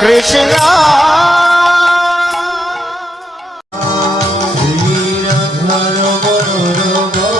কৃষ্ণ। শ্রীরাধার মনোরমণি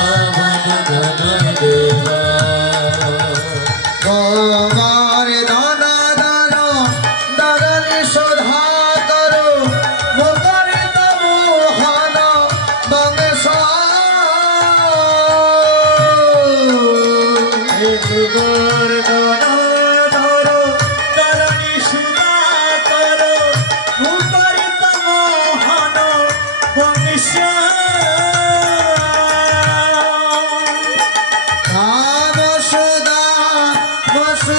বসু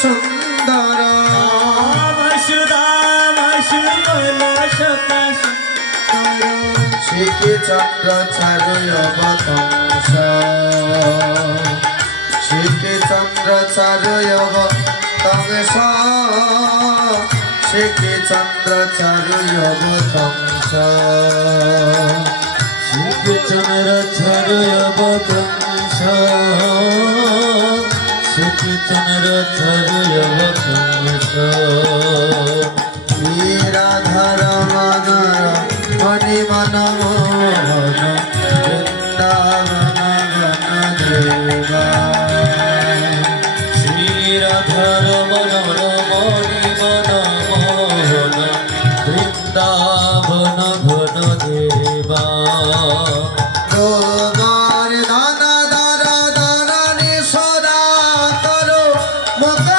সুন্দর। শিখি চক্র চারুয় বতংস শিখি চন্দ্র চারুয় বতংস শিখি চন্দ্র চারুয় বতংস শ্রীকৃষ্ণের ছরয় বতংস শ্রীকৃষ্ণের বৃন্দাবন ঘন দেবা। তোমার দানা দানা দানা সদা করো মকরিত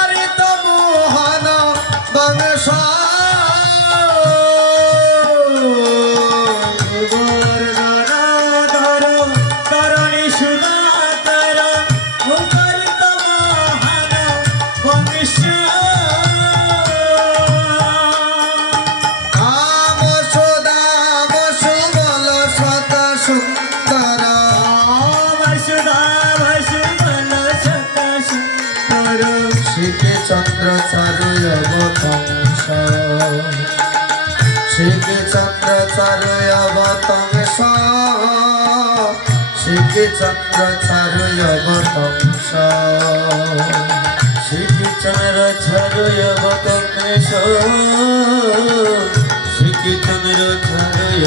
বসুবল সত সুন্দর শিখে চন্দ্র চারুয় বতংস চন্দ্র চারুয় বতংস চন্দ্র চারুয় বতংস শ্রীকৃষ্ণের ছরয়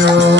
you.